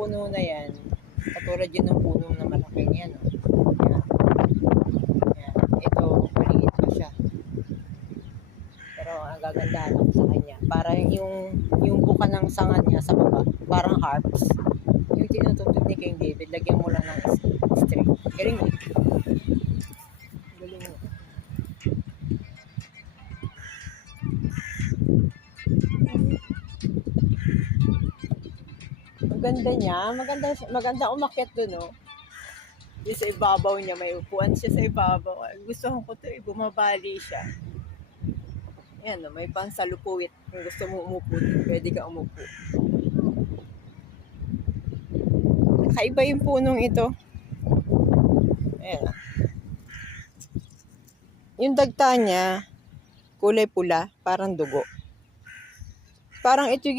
puno na yan, katulad yun ng puno na malaki yan. Yan. Yan. Ito, maliit pa siya. Pero ang gagandahan ako sa kanya. Para yung buka ng sanga niya sa baba, parang harps. Yung tinutugtog ni King David, lagyan mo lang ng string. Galing mo. Galing mo. Maganda niya. Maganda umakyat dun, no? Di sa ibabaw niya, may upuan siya sa ibabaw. Gusto ko to, bumabali siya. Yan, no? May pangsalupuwit. Kung gusto mo umupo, pwede ka umupo. Kakaiba yung punong ito. Ayan. Yung dagta niya, kulay pula, parang dugo. Parang ito